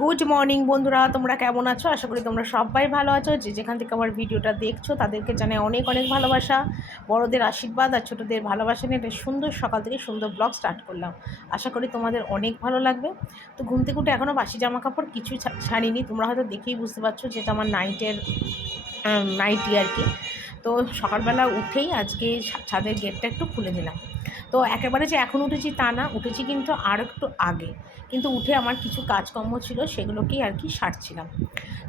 Good morning বন্ধুরা, তোমরা কেমন আছো? আশা করি তোমরা সবাই ভালো আছো। যে যেখান থেকে আমার ভিডিওটা দেখছো তাদেরকে জানাই অনেক অনেক ভালোবাসা, বড়দের আশীর্বাদ আর ছোটোদের ভালোবাসা নিয়ে একটা সুন্দর সকাল থেকে সুন্দর ব্লগ স্টার্ট করলাম। আশা করি তোমাদের অনেক ভালো লাগবে। তো ঘুম থেকে উঠে এখনও বাসি জামা কাপড় কিছু ছাড়িনি। তোমরা হয়তো দেখেই বুঝতে পারছো যেটা আমার নাইটি আর কি। তো সকালবেলা উঠেই আজকে ছাদের গেটটা একটু খুলে দিলাম। তো একেবারে যে এখন উঠেছি তা না, উঠেছি কিন্তু আর একটু আগে। কিন্তু উঠে আমার কিছু কাজকর্ম ছিল, সেগুলোকেই আর কি সারছিলাম।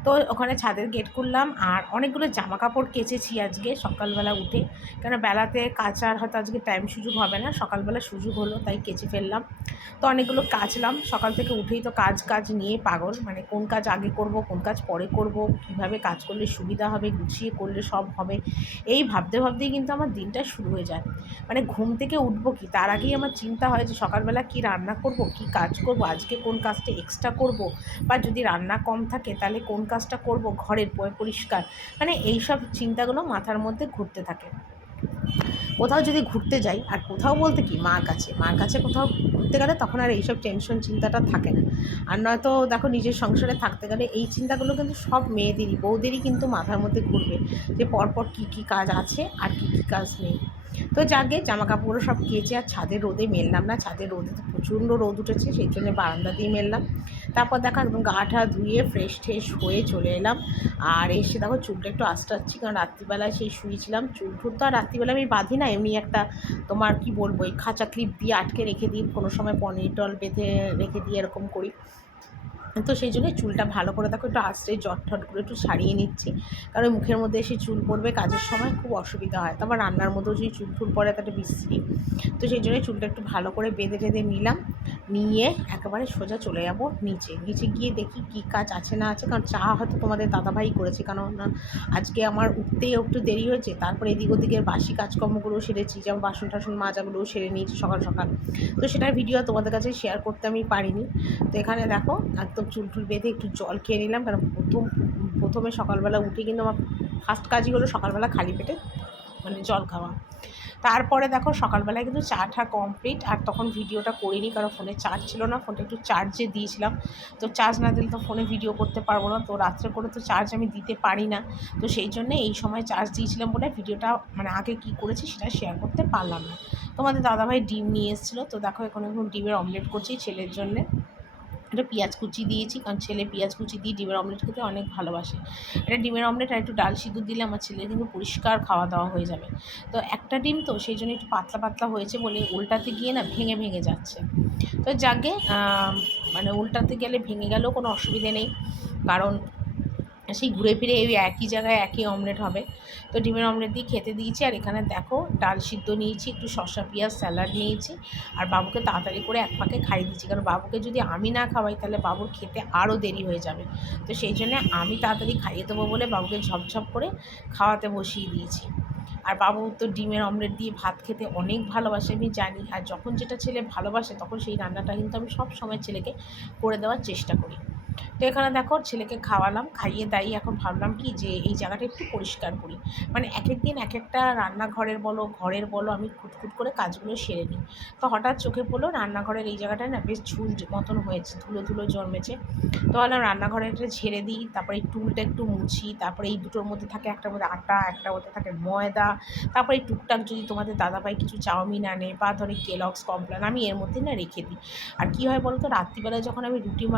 তো ওখানে ছাদের গেট খুললাম আর অনেকগুলো জামা কাপড় কেচেছি আজকে সকালবেলা উঠে। কেন বেলাতে কাচার হয়তো আজকে টাইম সুযোগ হবে না, সকালবেলা সুযোগ হলো তাই কেচে ফেললাম। তো অনেকগুলো কাচলাম। সকাল থেকে উঠেই তো কাজ নিয়ে পাগল, মানে কোন কাজ আগে করব, কোন কাজ পরে করব, কীভাবে কাজ করলে সুবিধা হবে, গুছিয়ে করলে সব হবে, এই ভাবতেই কিন্তু আমার দিনটা শুরু হয়ে যায়। মানে ঘুম থেকে উঠবো কি তার আগেই আমার চিন্তা হয় যে সকালবেলা কি রান্না করব, কি কাজ করব, আজকে কোন কাজটা এক্সট্রা করব, বা যদি রান্না কম থাকে তাহলে কোন কাজটা করব, ঘরের পরিষ্কার, মানে এইসব চিন্তাগুলো মাথার মধ্যে ঘুরতে থাকে। কোথাও যদি ঘুরতে যাই, আর কোথাও বলতে কি মার কাছে কোথাও ঘুরতে গেলে তখন আর এইসব টেনশন চিন্তাটা থাকে না। আর নয়তো দেখো নিজের সংসারে থাকতে গেলে এই চিন্তাগুলো কিন্তু সব মেয়েদেরই, বউদেরই কিন্তু মাথার মধ্যে ঘুরবে যে পরপর কী কাজ আছে আর কী কাজ নেই। তো যাকে জামা কাপড়গুলো সব কেচে আর ছাদের রোদে মেললাম না, ছাদের রোদে তো প্রচণ্ড রোদ উঠেছে, সেই জন্য বারান্দা দিয়ে মেললাম। তারপর দেখো একদম গা ঠা ধুয়ে ফ্রেশ হয়ে চলে এলাম। আর এসে দেখো চুলটা একটু আঁচড়াচ্ছি, কারণ রাত্রিবেলায় সেই শুয়েছিলাম। চুল তো আর রাত্রিবেলা আমি বাঁধি না, এমনি একটা তোমার কি বলবো, এই খাঁচা ক্লিপ দিয়ে আটকে রেখে দিই, কোনো সময় পনির টল বেঁধে রেখে দিই, এরকম করি। তো সেই জন্য চুলটা ভালো করে দেখো একটু আঁচড়ে জটঠট করে একটু সারিয়ে নিচ্ছি, কারণ মুখের মধ্যে এসে চুল পড়বে কাজের সময় খুব অসুবিধা হয়। তারপর রান্নার মধ্যেও যদি চুল পড়ে তাহলে বিশ্রী। তো সেই জন্য চুলটা একটু ভালো করে বেঁধে নিলাম, নিয়ে একেবারে সোজা চলে যাব নিচে গিয়ে দেখি কী কাজ আছে না আছে। কারণ চা হয়তো তোমাদের দাদাভাই করেছে, কারণ আজকে আমার উঠতেই একটু দেরি হয়েছে। তারপরে এদিক ওদিকের বাসি কাজকর্মগুলো সেরেছি, যেমন বাসন টাসন মাজাগুলোও সেরে নিয়েছি সকাল সকাল। তো সেটার ভিডিও তোমাদের কাছে শেয়ার করতে আমি পারিনি। তো এখানে দেখো একদম চুল বেঁধে একটু জল খেয়ে নিলাম, কারণ প্রথমে সকালবেলা উঠে কিন্তু আমার ফার্স্ট কাজই হলো সকালবেলা খালি পেটে মানে জল খাওয়া। তারপরে দেখো সকালবেলায় কিন্তু চা কমপ্লিট। আর তখন ভিডিওটা করিনি, কারণ ফোনে চার্জ ছিল না, ফোনটা একটু চার্জে দিয়েছিলাম। তো চার্জ না দিলে তো ফোনে ভিডিও করতে পারবো না, তো রাত্রে করে তো চার্জ আমি দিতে পারি না। তো সেই জন্যে এই সময় চার্জ দিয়েছিলাম বলে ভিডিওটা মানে আগে কি করেছি সেটা শেয়ার করতে পারলাম না। তোমাদের দাদাভাই ডিম নিয়ে এসেছিলো, তো দেখো এখন ডিমের অমলেট করছি ছেলের জন্যে। এটা পেঁয়াজ কুচি দিয়েছি, কারণ ছেলে পেঁয়াজ কুচি দিয়ে ডিমের অমলেট খেতে অনেক ভালোবাসে। এটা ডিমের অমলেট আর একটু ডাল সিদ্ধ দিলে আমার ছেলে কিন্তু পরিষ্কার খাওয়া দাওয়া হয়ে যাবে। তো একটা ডিম তো সেই জন্য একটু পাতলা হয়েছে বলে উল্টাতে গিয়ে না ভেঙে যাচ্ছে। তো যাকে মানে উল্টাতে গেলে ভেঙে গেলেও কোনো অসুবিধে নেই, কারণ সেই ঘুরে ফিরে এই একই জায়গায় একই অমলেট হবে। তো ডিমের অমলেট দিয়ে খেতে দিয়েছি। আর এখানে দেখো ডাল সিদ্ধ নিয়েছি, একটু শসা পেঁয়াজ স্যালাড নিয়েছি, আর বাবুকে তাড়াতাড়ি করে এক ফাঁকে খাইয়ে দিচ্ছি, কারণ বাবুকে যদি আমি না খাওয়াই তাহলে বাবুর খেতে আরও দেরি হয়ে যাবে। তো সেই জন্যে আমি তাড়াতাড়ি খাইয়ে দেবো বলে বাবুকে ঝপঝপ করে খাওয়াতে বসিয়ে দিয়েছি। আর বাবু তো ডিমের অমলেট দিয়ে ভাত খেতে অনেক ভালোবাসে, আমি জানি। আর যখন যেটা ছেলে ভালোবাসে তখন সেই রান্নাটা কিন্তু আমি সব সময় ছেলেকে করে দেওয়ার চেষ্টা করি। তো এখানে দেখো ছেলেকে খাওয়ালাম, খাইয়ে দাইয়ে এখন ভাবলাম কি যে এই জায়গাটা একটু পরিষ্কার করি। মানে এক এক দিন এক একটা রান্নাঘরের বলো ঘরের বলো আমি খুঁতখুত করে কাজগুলো সেরে নিই। তো হঠাৎ চোখে পড়লো রান্নাঘরের এই জায়গাটায় না বেশ ঝুল মতন হয়েছে, ধুলো জন্মেছে। তো ভাবলাম রান্নাঘরেটা ঝেড়ে দিই, তারপরে এই টুলটা একটু মুছি, তারপরে এই দুটোর মধ্যে থাকে একটার মধ্যে আটা, একটার মধ্যে থাকে ময়দা, তারপরে এই টুকটাক যদি তোমাদের দাদাভাই কিছু চাউমিন আনে বা ধরে কেলগস কমপ্লেন আমি এর মধ্যে না রেখে দিই। আর কী হয় বলো তো, রাত্রিবেলায় যখন আমি রুটির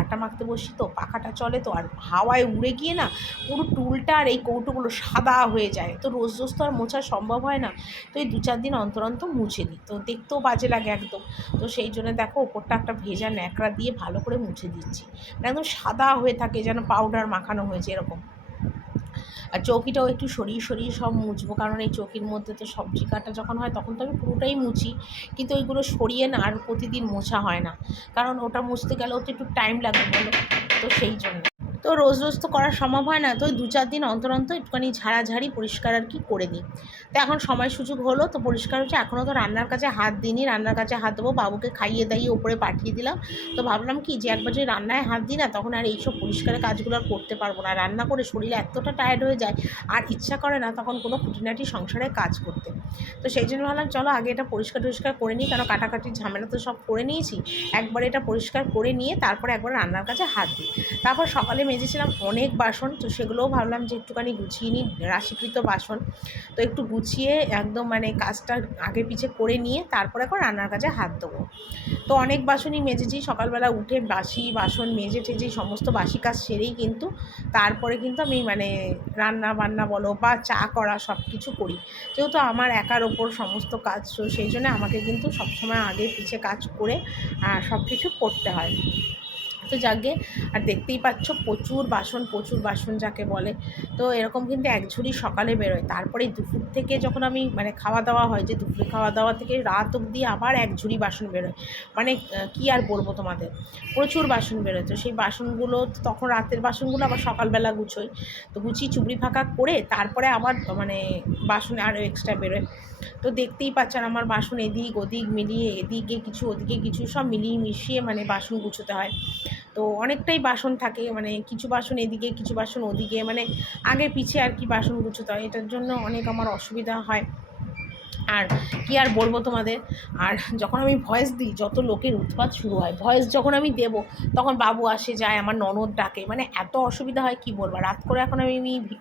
আটা মাখতে বসি, তো পাখাটা চলে, তো আর হাওয়ায় উড়ে গিয়ে না পুরো টুলটা আর এই কৌটোগুলো সাদা হয়ে যায়। তো রোজ তো আর মোছা সম্ভব হয় না। তো এই 2-4 দিন অন্তর মুছে দিই, তো দেখতেও বাজে লাগে একদম। তো সেই জন্য দেখো ওপরটা একটা ভেজা ন্যাকড়া দিয়ে ভালো করে মুছে দিচ্ছি, একদম সাদা হয়ে থাকে যেন পাউডার মাখানো হয়েছে এরকম। আর চৌকিটাও একটু সরিয়ে সব মুছবো, কারণ এই চৌকির মধ্যে তো সবজি কাটা যখন হয় তখন তো আমি পুরোটাই মুছি, কিন্তু ওইগুলো সরিয়ে না আর প্রতিদিন মোছা হয় না, কারণ ওটা মুছতে গেলেও তো একটু টাইম লাগবে বলো। তো সেই জন্য তো রোজ রোজ তো করা সম্ভব হয় না, তো ওই 2-4 দিন অন্তর অন্তর একটুখানি ঝাড়াঝাড়ি পরিষ্কার আর কি করে দিই। তো এখন সময় সুযোগ হলো তো পরিষ্কার হচ্ছে। এখনও তো রান্নার কাজে হাত দিইনি, রান্নার কাজে হাত দেবো, বাবুকে খাইয়ে দাইয়ে ওপরে পাঠিয়ে দিলাম। তো ভাবলাম কি যে একবার যদি রান্নায় হাত দিই না, তখন আর এইসব পরিষ্কারের কাজগুলো আর করতে পারবো না। রান্না করে শরীরে এতটা টায়ার্ড হয়ে যায় আর ইচ্ছা করে না তখন কোনো খুঁটিনাটি সংসারে কাজ করতে। তো সেই জন্য ভাবলাম চলো আগে এটা পরিষ্কার টরিষ্কার করে নিই, কারণ কাটাকাটির ঝামেলা তো সব করে নিয়েছি। একবার এটা পরিষ্কার করে নিয়ে তারপরে একবার রান্নার কাজে হাত দিই। তারপর সকালে মেজেছিলাম অনেক বাসন, তো সেগুলোও ভাবলাম যে একটুখানি গুছিয়ে নিই, রাশিকৃত বাসন। তো একটু গুছিয়ে একদম মানে কাজটা আগে পিছে করে নিয়ে তারপরে এখন রান্নার কাজে হাত দেবো। তো অনেক বাসনই মেজেছি, সকালবেলা উঠে বাসি বাসন মেজে টেজে সমস্ত বাসি কাজ সেরেই কিন্তু তারপরে কিন্তু আমি মানে রান্না বান্না বলো বা চা করা সব কিছু করি। যেহেতু আমার একার ওপর সমস্ত কাজ, তো সেই জন্য আমাকে কিন্তু সবসময় আগে পিছে কাজ করে সব কিছু করতে হয়। তো যাকে আর দেখতেই পাচ্ছ প্রচুর বাসন যাকে বলে। তো এরকম কিন্তু এক ঝুড়ি সকালে বেরোয়, তারপরে দুপুর থেকে যখন আমি মানে খাওয়া দাওয়া হয়, যে দুপুরে খাওয়া দাওয়া থেকে রাত অবধি আবার এক ঝুড়ি বাসন বেরোয়। মানে কী আর বলবো তোমাদের, প্রচুর বাসন বেরোয়। তো সেই বাসনগুলো তখন রাতের বাসনগুলো আবার সকালবেলা গুছোই, তো গুছিয়ে চুবড়ি ফাঁকা করে তারপরে আবার মানে বাসন আরও এক্সট্রা বেরোয়। তো দেখতেই পাচ্ছেন আমার বাসন এদিক ওদিক মিলিয়ে, এদিকে কিছু ওদিকে কিছু সব মিলিয়ে মিশিয়ে মানে বাসন গুছোতে হয়। তো অনেকটাই বাসন থাকে, মানে কিছু বাসন এদিকে কিছু বাসন ওদিকে, মানে আগে পিছে আর কি বাসন গুছোতে হয়। এটার জন্য অনেক আমার অসুবিধা হয়। আর কি আর বলবো তোমাদের। আর যখন আমি ভয়েস দিই যত লোকের উৎপাত শুরু হয়, ভয়েস যখন আমি দেব তখন বাবু আসে যায়, আমার ননদ ডাকে, মানে এত অসুবিধা হয় কি বলবো। রাত করে এখন আমি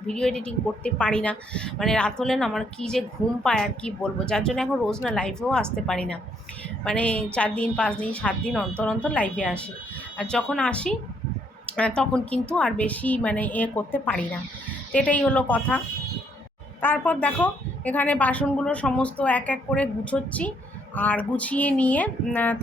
ভিডিও এডিটিং করতে পারি না, মানে রাত হলে না আমার কী যে ঘুম পায় আর কি বলবো। যার জন্য এখন রোজ না লাইভেও আসতে পারি না, মানে 4 দিন 5 দিন 7 দিন অন্তর অন্তর লাইভে আসি। আর যখন আসি তখন কিন্তু আর বেশি মানে করতে পারি না। তো এটাই হলো কথা। তারপর দেখো এখানে বাসনগুলো সমস্ত এক এক করে গুছোচ্ছি, আর গুছিয়ে নিয়ে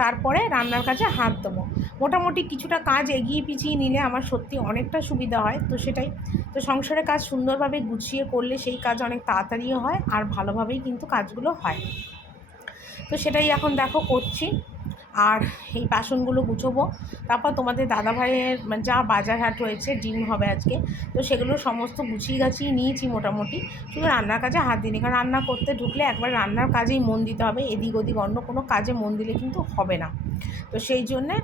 তারপরে রান্নার কাজে হাত দেবো। মোটামুটি কিছুটা কাজ এগিয়ে পিছিয়ে নিলে আমার সত্যি অনেকটা সুবিধা হয়। তো সেটাই, তো সংসারের কাজ সুন্দরভাবে গুছিয়ে করলে সেই কাজ অনেক তাড়াতাড়িও হয় আর ভালোভাবেই কিন্তু কাজগুলো হয়। তো সেটাই এখন দেখো করছি। আর এই বাসনগুলো গুছোবো, তারপর তোমাদের দাদাভাইয়ের যা বাজার হাট হয়েছে, ডিম হবে আজকে, তো সেগুলো সমস্ত গুছিয়ে গাছিয়ে নিয়েছি মোটামুটি। শুধু রান্নার কাজে হাত দিইনি, কারণ রান্না করতে ঢুকলে একবার রান্নার কাজেই মন দিতে হবে, এদিক ওদিক অন্য কোনো কাজে মন দিলে কিন্তু হবে না। তো সেই জন্যে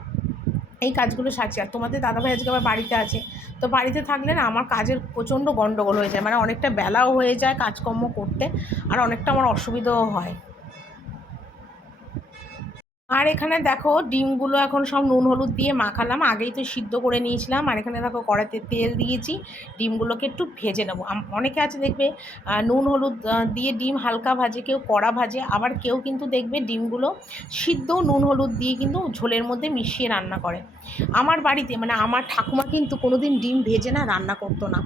এই কাজগুলো সারছি। আর তোমাদের দাদাভাই আজকে আবার বাড়িতে আছে, তো বাড়িতে থাকলে না আমার কাজের প্রচণ্ড গণ্ডগোল হয়ে যায়, মানে অনেকটা বেলাও হয়ে যায় কাজকর্ম করতে, আর অনেকটা আমার অসুবিধাও হয়। আর এখানে দেখো ডিমগুলো এখন সব নুন হলুদ দিয়ে মাখালাম, আগেই তো সিদ্ধ করে নিয়েছিলাম। আর এখানে দেখো কড়াইতে তেল দিয়েছি, ডিমগুলোকে একটু ভেজে নেবো। অনেকে আছে দেখবে নুন হলুদ দিয়ে ডিম হালকা ভাজে, কেউ কড়া ভাজে, আবার কেউ কিন্তু দেখবে ডিমগুলো সিদ্ধ নুন হলুদ দিয়ে কিন্তু ঝোলের মধ্যে মিশিয়ে রান্না করে। আমার বাড়িতে মানে আমার ঠাকুমা কিন্তু কোনো দিন ডিম ভেজে না রান্না করতো না।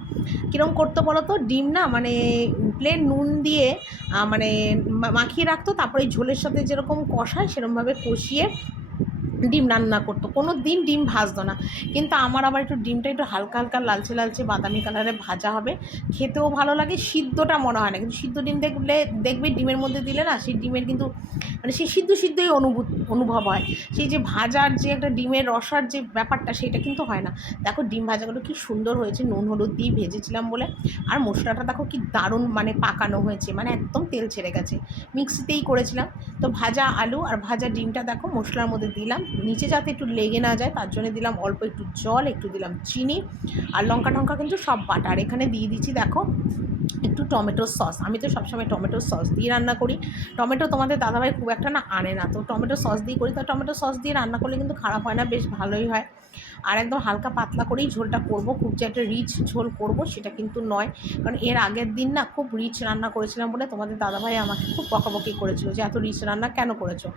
কীরকম করতো বলো তো, ডিম না মানে প্লেন নুন দিয়ে মানে মাখিয়ে রাখতো, তারপরে এই ঝোলের সাথে যেরকম কষায় সেরকমভাবে কষিয়ে ডিম রান্না করতো, কোনো দিন ডিম ভাজতো না। কিন্তু আমার আবার একটু ডিমটা একটু হালকা হালকা লালচে লালচে বাদামি কালারে ভাজা হবে, খেতেও ভালো লাগে। সিদ্ধটা মনে হয় না, কিন্তু সিদ্ধ ডিম দেখবে ডিমের মধ্যে দিলে না সেই ডিমের কিন্তু মানে সেই সিদ্ধই অনুভব হয়। সেই যে ভাজার যে একটা ডিমের রসার যে ব্যাপারটা সেটা কিন্তু হয় না। দেখো ডিম ভাজাগুলো কি সুন্দর হয়েছে, নুন হলুদ দিয়ে ভেজেছিলাম বলে। আর মশলাটা দেখো কি দারুণ মানে পাকানো হয়েছে, মানে একদম তেল ছেড়ে গেছে, মিক্সিতেই করেছিলাম। তো ভাজা আলু আর ভাজা ডিমটা দেখো মশলার মধ্যে দিলাম, নিচে যাতে একটু লেগে না যায় তার জন্য দিলাম অল্প একটু জল, একটু দিলাম চিনি, আর লঙ্কা টঙ্কা কিন্তু সব বাটা। আর এখানে দিয়ে দিচ্ছি দেখো একটু টমেটোর সস। আমি তো সবসময় টমেটোর সস দিয়ে রান্না করি, টমেটো তোমাদের দাদাভাই খুব একটা না আনে না, তো টমেটো সস দিয়ে করি। তো টমেটো সস দিয়ে রান্না করলে কিন্তু খারাপ হয় না, বেশ ভালোই হয়। আর একদম হালকা পাতলা করেই ঝোলটা করব, খুব যে একটা রিচ ঝোল করব সেটা কিন্তু নয়। কারণ এর আগের দিন না খুব রিচ রান্না করেছিলাম বলে তোমাদের দাদাভাই আমাকে খুব বকাবকি করেছিল যে এত রিচ রান্না কেন করেছো।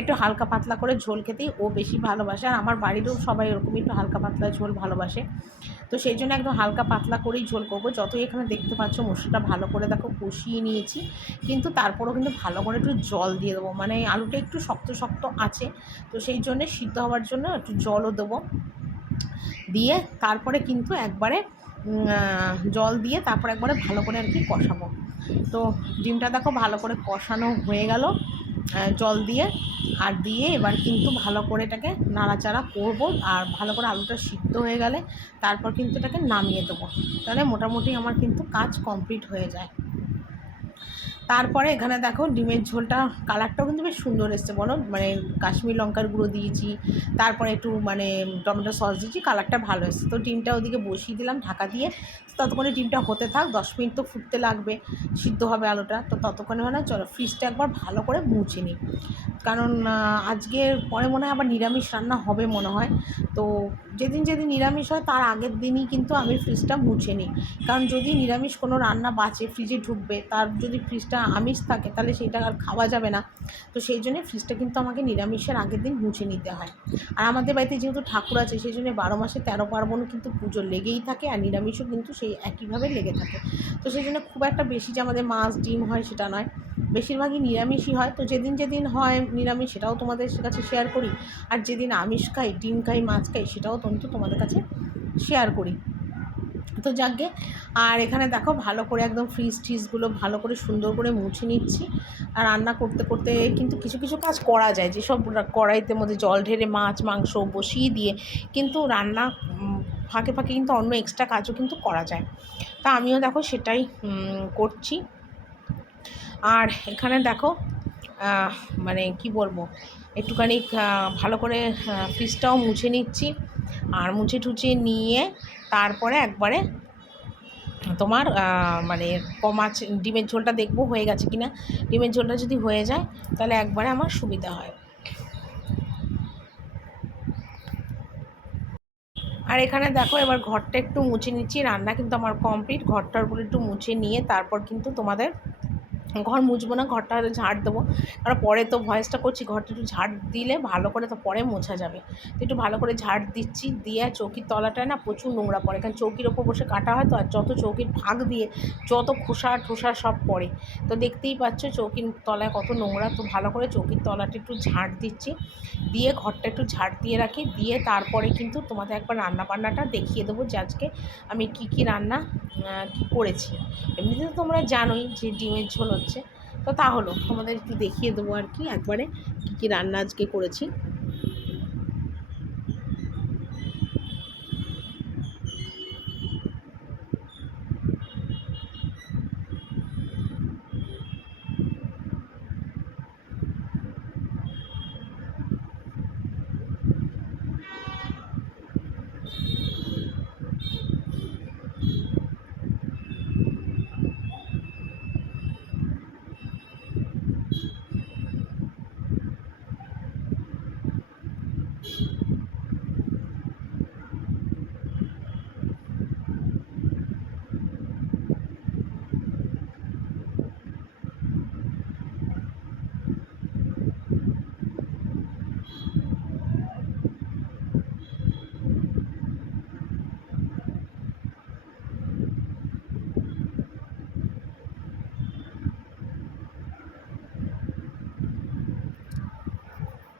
একটু হালকা পাতলা করে ঝোল খেতেই ও বেশি ভালোবাসে, আর আমার বাড়িরও সবাই এরকমই একটু হালকা পাতলা ঝোল ভালোবাসে। তো সেই জন্য একদম হালকা পাতলা করেই ঝোল করবো। যতই এখানে দেখতে পাচ্ছ মশলাটা ভালো করে দেখো কষিয়ে নিয়েছি, কিন্তু তারপরেও কিন্তু ভালো করে একটু জল দিয়ে দেবো, মানে আলুটা একটু শক্ত শক্ত আছে, তো সেই জন্যে সিদ্ধ হওয়ার জন্য একটু জলও দেবো। দিয়ে তারপরে কিন্তু একবারে জল দিয়ে তারপরে একবারে ভালো করে আর কি কষাবো। তো ডিমটা দেখো ভালো করে কষানো হয়ে গেল, জল দিয়ে আর দিয়ে এবার কিন্তু ভালো করে এটাকে নাড়াচাড়া করব। আর ভালো করে আলুটা সিদ্ধ হয়ে গেলে তারপর কিন্তু এটাকে নামিয়ে দেবো। তাহলে মোটামুটি আমার কিন্তু কাজ কমপ্লিট হয়ে যায়। তারপরে এখানে দেখো ডিমের ঝোলটা কালারটাও কিন্তু বেশ সুন্দর এসছে, বলো, মানে কাশ্মীর লঙ্কার গুঁড়ো দিয়েছি, তারপরে একটু মানে টমেটো সস দিয়েছি, কালারটা ভালো এসছে। তো ডিমটা ওদিকে বসিয়ে দিলাম ঢাকা দিয়ে। ততক্ষণে ডিমটা হতে থাক, 10 মিনিট তো ফুটতে লাগবে, সিদ্ধ হবে আলুটা। তো ততক্ষণে হয় না, চলো ফ্রিজটা একবার ভালো করে মুছে নিই, কারণ আজকে পরে মনে হয় আবার নিরামিষ রান্না হবে মনে হয়। তো যেদিন যেদিন নিরামিষ হয় তার আগের দিনই কিন্তু আমি ফ্রিজটা মুছে নিই, কারণ যদি নিরামিষ কোনো রান্না বাঁচে ফ্রিজে ঢুকবে, তার যদি ফ্রিজটা আমিষ থাকে তাহলে সেইটা আর খাওয়া যাবে না। তো সেই জন্যে ফ্রিজটা কিন্তু আমাকে নিরামিষের আগের দিন মুছে নিতে হয়। আর আমাদের বাড়িতে যেহেতু ঠাকুর আছে, সেই জন্য 12 মাসে 13 পার্বণও কিন্তু পুজো লেগেই থাকে, আর নিরামিষও কিন্তু সেই একইভাবে লেগে থাকে। তো সেই জন্য খুব একটা বেশি যে আমাদের মাছ ডিম হয় সেটা নয়, বেশিরভাগই নিরামিষই হয়। তো যেদিন যেদিন হয় নিরামিষ সেটাও তোমাদের কাছে শেয়ার করি, আর যেদিন আমিষ খাই, ডিম খাই, মাছ খাই, সেটাও কিন্তু তোমাদের কাছে শেয়ার করি। তো যাকগে, আর এখানে দেখো ভালো করে একদম ফ্রিজগুলো ভালো করে সুন্দর করে মুছে নিচ্ছি। আর রান্না করতে করতে কিন্তু কিছু কিছু কাজ করা যায়, যেসব কড়াইতে মধ্যে জল ঢেলে মাছ মাংস বসিয়ে দিয়ে কিন্তু রান্না ফাঁকে ফাঁকে কিন্তু অন্য এক্সট্রা কাজও কিন্তু করা যায়। তা আমিও দেখো সেটাই করছি। আর এখানে দেখো মানে কি বলবো, একটুখানি ভালো করে ফ্রিজটাও মুছে নিচ্ছি। আর মুছে টুছে নিয়ে তারপরে একবারে তোমার মানে মাছ ডিমের ঝোলটা দেখবো হয়ে গেছে কি না। ডিমের ঝোলটা যদি হয়ে যায় তাহলে একবারে আমার সুবিধা হয়। আর এখানে দেখো এবার ঘরটা একটু মুছে নিচ্ছি, রান্না কিন্তু আমার কমপ্লিট। ঘরটার উপরে একটু মুছে নিয়ে তারপর কিন্তু তোমাদের ঘর মুছবো না, ঘরটা ঝাড় দেবো, কারণ পরে তো ভয়েসটা করছি, ঘরটা একটু ঝাড় দিলে ভালো করে তো পরে মোছা যাবে। তো একটু ভালো করে ঝাড় দিচ্ছি, দিয়ে চৌকির তলাটায় না প্রচুর নোংরা পড়ে, কারণ চৌকির ওপর বসে কাটা হয় তো, আর যত চৌকির ফাঁক দিয়ে যত খোসা ঠোসা সব পড়ে। তো দেখতেই পাচ্ছ চৌকির তলায় কত নোংরা। তো ভালো করে চৌকির তলাটা একটু ঝাড় দিচ্ছি, দিয়ে ঘরটা একটু ঝাড় দিয়ে রাখি, দিয়ে তারপরে কিন্তু তোমাদের একবার রান্না বান্নাটা দেখিয়ে দেবো যে আজকে আমি কি রান্না কি করেছি। এমনিতে তো তোমরা জানোই যে ডিমের ঝোল হচ্ছে, তো তা হলো তোমাদের একটু দেখিয়ে দেবো আর কি একবারে কী রান্না আজকে করেছি।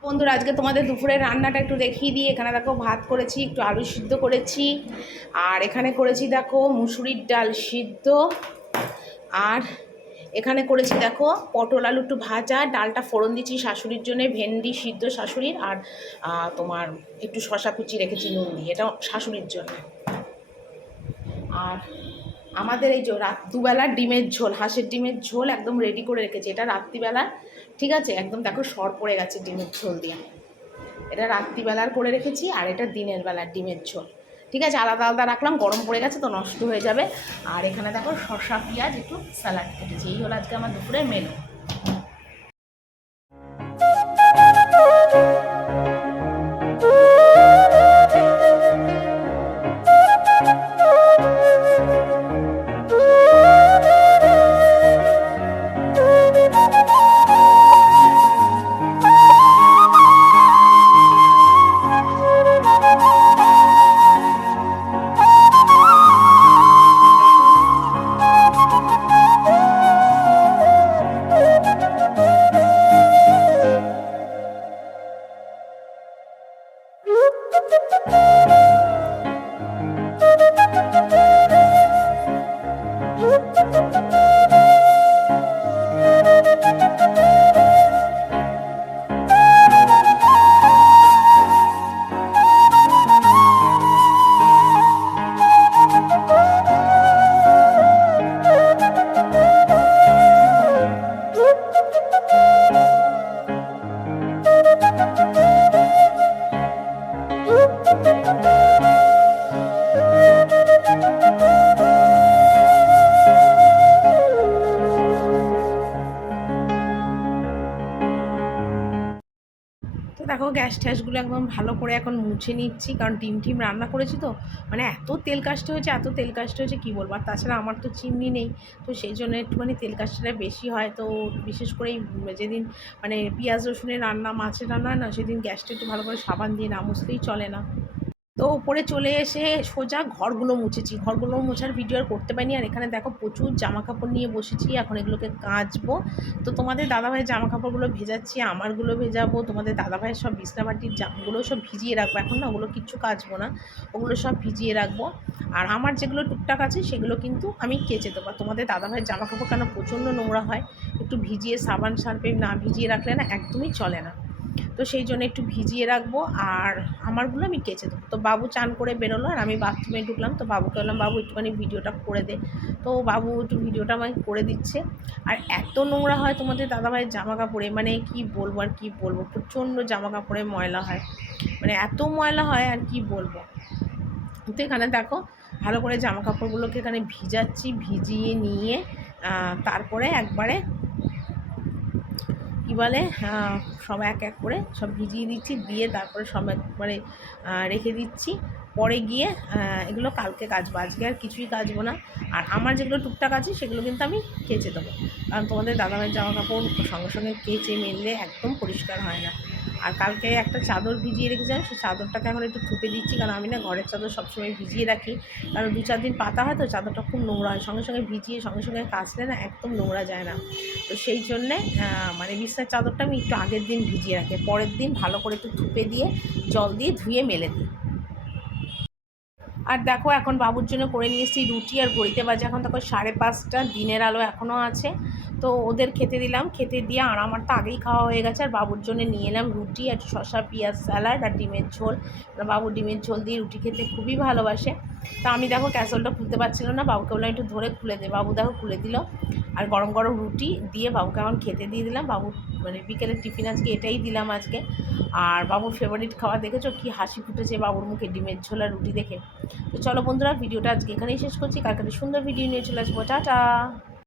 বন্ধুরা আজকে তোমাদের দুপুরের রান্নাটা একটু দেখিয়ে দিই। এখানে দেখো ভাত করেছি, একটু আলু সিদ্ধ করেছি, আর এখানে করেছি দেখো মুসুরির ডাল সিদ্ধ, আর এখানে করেছি দেখো পটল আলু একটু ভাজা, ডালটা ফোড়ন দিচ্ছি শাশুড়ির জন্য, ভেন্ডি সিদ্ধ শাশুড়ির, আর তোমার একটু শশা কুচি রেখেছি নুন দিয়ে, এটা শাশুড়ির জন্য। আর আমাদের এই যে দুবেলার ডিমের ঝোল, হাঁসের ডিমের ঝোল একদম রেডি করে রেখেছি, এটা রাত্রিবেলা, ঠিক আছে, একদম দেখো সর পড়ে গেছে ডিমের ঝোল দিয়ে। এটা রাত্রিবেলার করে রেখেছি, আর এটা দিনের বেলার ডিমের ঝোল, ঠিক আছে, আলাদা আলাদা রাখলাম, গরম পড়ে গেছে তো নষ্ট হয়ে যাবে। আর এখানে দেখো শসা পেঁয়াজ একটু স্যালাড কেটেছি, এই হলো আজকে আমার দুপুরের মেনু। গ্যাস ট্যাসগুলো একদম ভালো করে এখন মুছে নিচ্ছি, কারণ ডিম রান্না করেছি তো, মানে এত তেল কাস্টে হয়েছে কী বলবো। আর তাছাড়া আমার তো চিমনি নেই, তো সেই জন্য একটুখানি তেল কাস্টটা বেশি হয়। তো বিশেষ করে যেদিন মানে পেঁয়াজ রসুনের রান্না, মাছের রান্না হয় না, সেদিন গ্যাসটা একটু ভালো করে সাবান দিয়ে না মুছলেই চলে না। তো ওপরে চলে এসে সোজা ঘরগুলো মুছেছি, ঘরগুলো মোছার ভিডিও আর করতে পারিনি। আর এখানে দেখো প্রচুর জামা কাপড় নিয়ে বসেছি, এখন এগুলোকে কাচবো। তো তোমাদের দাদাভাইয়ের জামা কাপড়গুলো ভেজাচ্ছি, আমারগুলো ভেজাবো, তোমাদের দাদাভাইয়ের সব বিছনাবাটির জামাগুলো সব ভিজিয়ে রাখবো। এখন না ওগুলো কিচ্ছু কাচবো না, ওগুলো সব ভিজিয়ে রাখবো। আর আমার যেগুলো টুকটাক আছে সেগুলো কিন্তু আমি কেচে দেবো। তোমাদের দাদাভাইয়ের জামা কাপড় কেন প্রচণ্ড নোংরা হয়, একটু ভিজিয়ে সাবান সার্ফে না ভিজিয়ে রাখলে না একদমই চলে না। তো সেই জন্য একটু ভিজিয়ে রাখবো, আর আমারগুলো আমি কেচে দেবো। তো বাবু চান করে বেরোলো আর আমি বাথরুমে ঢুকলাম। তো বাবুকে বললাম, বাবু একটুখানি ভিডিওটা করে দে। তো বাবু একটু ভিডিওটা আমাকে করে দিচ্ছে। আর এত নোংরা হয় তোমাদের দাদাভাইয়ের জামা কাপড়ে, মানে কি বলবো আর কি বলবো, প্রচণ্ড জামা কাপড়ে ময়লা হয়, মানে এত ময়লা হয় আর কি বলবো। তো এখানে দেখো ভালো করে জামা কাপড়গুলোকে এখানে ভিজাচ্ছি, ভিজিয়ে নিয়ে তারপরে একবারে কী বলে সব এক এক করে সব ভিজিয়ে দিচ্ছি, দিয়ে তারপরে সব একবারে রেখে দিচ্ছি। পরে গিয়ে এগুলো কালকে কাচবো, আজকে আর কিছুই কাচবো না। আর আমার যেগুলো টুকটাক আছে সেগুলো কিন্তু আমি কেচে দেবো, কারণ তোমাদের দাদাভাইয়ের জামা কাপড় সঙ্গে সঙ্গে কেচে মেললে একদম পরিষ্কার হয় না। আর কালকে একটা চাদর ভিজিয়ে রেখেছিলাম, সেই চাদরটাকে এখন একটু থুপে দিচ্ছি, কারণ আমি না ঘরের চাদর সবসময় ভিজিয়ে রাখি, কারণ 2-4 দিন পাতা হয় তো চাদরটা খুব নোংরা হয়, সঙ্গে সঙ্গে ভিজিয়ে সঙ্গে সঙ্গে কাচলে না একদম নোংরা যায় না। তো সেই জন্যে মানে বিছনার চাদরটা আমি একটু আগের দিন ভিজিয়ে রাখি, পরের দিন ভালো করে একটু থুপে দিয়ে জল দিয়ে ধুয়ে মেলে দিই। আর দেখো এখন বাবুর জন্য করে নিয়ে এসেছি রুটি, আর ঘড়িতে বাজে এখন দেখো 5:30, দিনের আলো এখনও আছে। তো ওদের খেতে দিলাম, খেতে দিয়ে আর আমার তো আগেই খাওয়া হয়ে গেছে। আর বাবুর জন্য নিয়ে এলাম রুটি, আর শসা পেঁয়াজ স্যালাড আর ডিমের ঝোল। বাবু ডিমের ঝোল দিয়ে রুটি খেতে খুবই ভালোবাসে। তা আমি দেখো ক্যাসেরোলটা খুলতে পারছিল না, বাবুকে বললাম একটু ধরে খুলে দে, বাবু দেখো খুলে দিল। আর গরম গরম রুটি দিয়ে বাবুকে এখন খেতে দিয়ে দিলাম। বাবু মানে বিকেলের টিফিন আজকে এটাই দিলাম আজকে। আর বাবুর ফেভারিট খাওয়া দেখেছো কি হাসি ফুটেছে বাবুর মুখে ডিমের ঝোল আর রুটি দেখে। তো চলো বন্ধুরা, ভিডিওটা আজকে এখানেই শেষ করছি, কালকে সুন্দর ভিডিও নিয়ে চলে আসবো। টাটা।